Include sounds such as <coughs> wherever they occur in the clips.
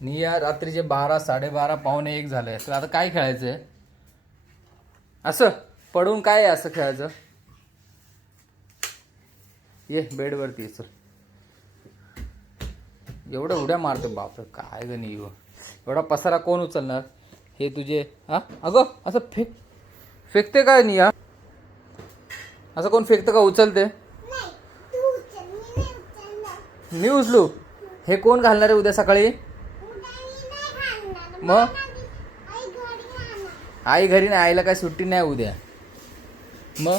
निया रात्रीचे बारा साडेबारा पावणे एक झालंय तर आता काय खेळायचंय? असं पडून काय आहे असं खेळायचं? ये बेडवरती ये, चल. एवढं उड्या मारतो बापरे काय ग नियो एवढा पसारा कोण उचलणार? हे तुझे हा? अगं असं फेक फेकते काय निया असं कोण फेकतं का उचलते? मी उचलू. हे कोण घालणार आहे उद्या सकाळी? मग आई घरी नाही आईला काय सुट्टी नाही उद्या. मग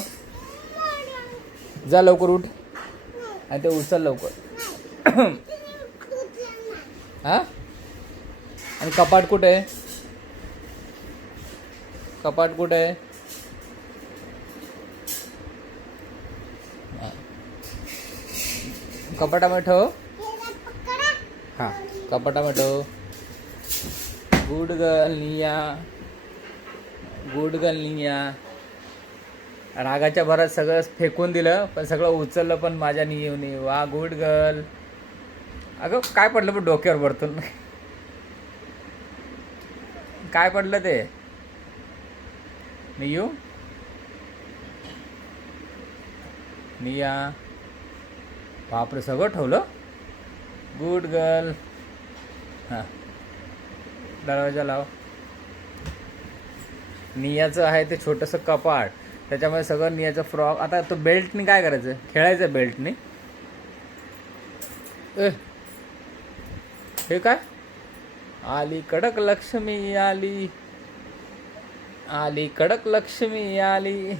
जा लवकर उठ. आणि ते उचल लवकर. <coughs> हा? आणि कपाट कुठे? आहे कपाट कुठे? आहे. कपाटामध्ये ठेव. हा कपाटामध्ये ठेव. गुड गर्ल निया गुड गर्ल निया. रागाच्या भरात सगळं फेकून दिलं पण सगळं उचललं पण माझ्या नियवनी वा गुड गर्ल अगं काय पडलं पण डोक्यावर भरतून काय पडलं ते? नियू? निया. बापरे सगळं ठेवलं? गुड गर्ल हां. दरवाजा लाव. नियाचं आहे ते छोटंसं कपाट. त्याच्यामध्ये सगळं नियाचं फ्रॉक. आता तो बेल्टनी काय करायचं? खेळायचं बेल्टनी? ए हे काय? आली कडक लक्ष्मी आली. आली कडक लक्ष्मी आली.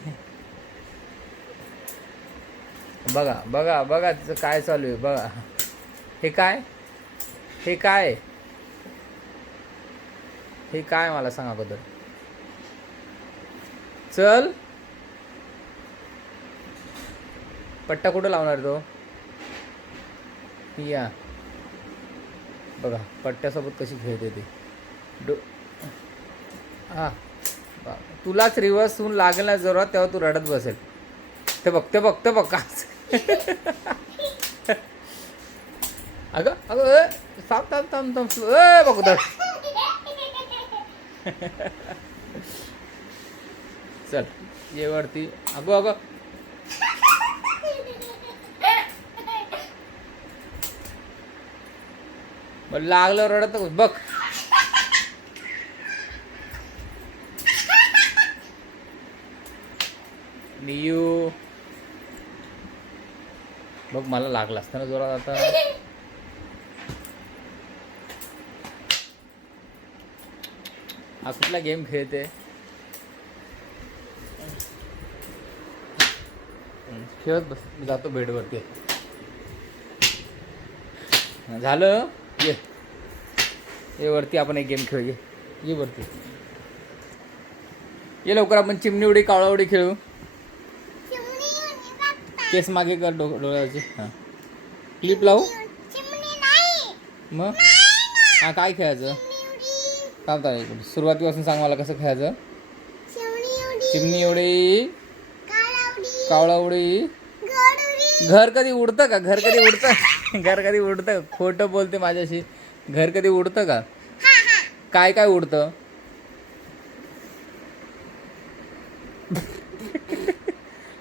बघा बघा बघा तिचं काय चालू आहे बघा. हे काय? हे काय? हे काय मला सांगा अगोदर. चल. पट्टा कुठं लावणार तो? या. बघा पट्ट्यासोबत कशी खेळते ती. डो हा बा- तुलाच रिवर्स होऊन लागेल ना जोरात तेव्हा तू रडत बसेल. ते बघ ते बघ ते बघ. का <laughs> अगं अगं थांब थांब थांब थांब. ए बघ चल ये वरती. अगो अगो मग लागलं रडत बघ. नियू. बघ मला लागला असताना जोरात आता. हा कुठला गेम खेळते? खेळत बस. मी जातो बेडवरती. झालं? ये. ये वरती आपण एक गेम खेळूया. ये वरती. ये लवकर आपण चिमणी उडी कावळा उडी खेळू. केस मागे कर डो डोळ्याचे हां. क्लिप लावू. मग? हा काय खेळायचं? थांब थांब एक मिनिट. सुरुवातीपासून सांग मला कसं खेळायचं चिमणी उडी कावळा उडी घर कधी उडतं का? घर कधी उडतं? घर कधी उडतं? खोटं बोलते माझ्याशी. घर कधी उडतं का? काय काय उडतं?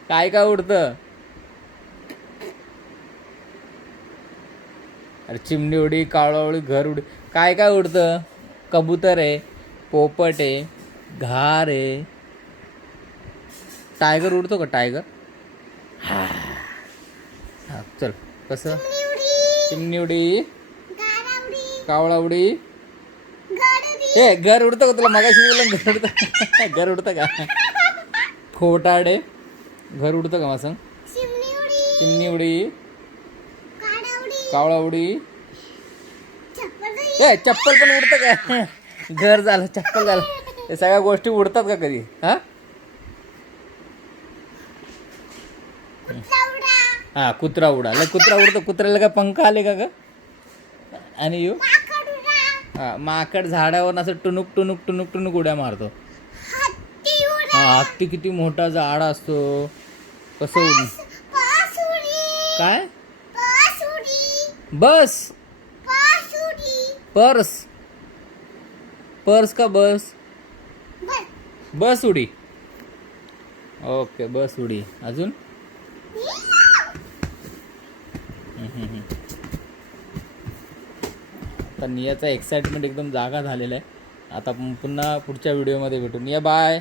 काय काय उडतं? अरे चिमणी उडी कावळा उडी घर उडी काय काय उडतं? कबूतर आहे पोपट आहे घार आहे. टायगर उडतो का टायगर हा चल कसं? चिमणी उडी कावळा उडी ए घर उडतं का तुला? मगाशी घर उडतं. <laughs> घर उडतं का? खोटाडे. घर उडतं का मला सांग चिमणी उडी कावळा उडी ए चप्पल पण उडतं का? घर झालं चप्पल झालं. हे सगळ्या गोष्टी उडतात का कधी? हा? हा कुत्रा उडाला कुत्रा उडतो. कुत्र्याला काय पंख आले का ग? आणि यू? हा माकड झाडावर असं टुनुक टुनुक टुनुक टुनुक उड्या मारतो. हा हत्ती किती मोठा झाड असतो. कसं उड काय? बस! पर्स. पर्स का बस? बस. उडी. ओके बस उडी. अजून. आता नियाचा एक्साइटमेंट एकदम जागा झालेला आहे. आता पुन्हा पुढच्या व्हिडिओमध्ये भेटू निया बाय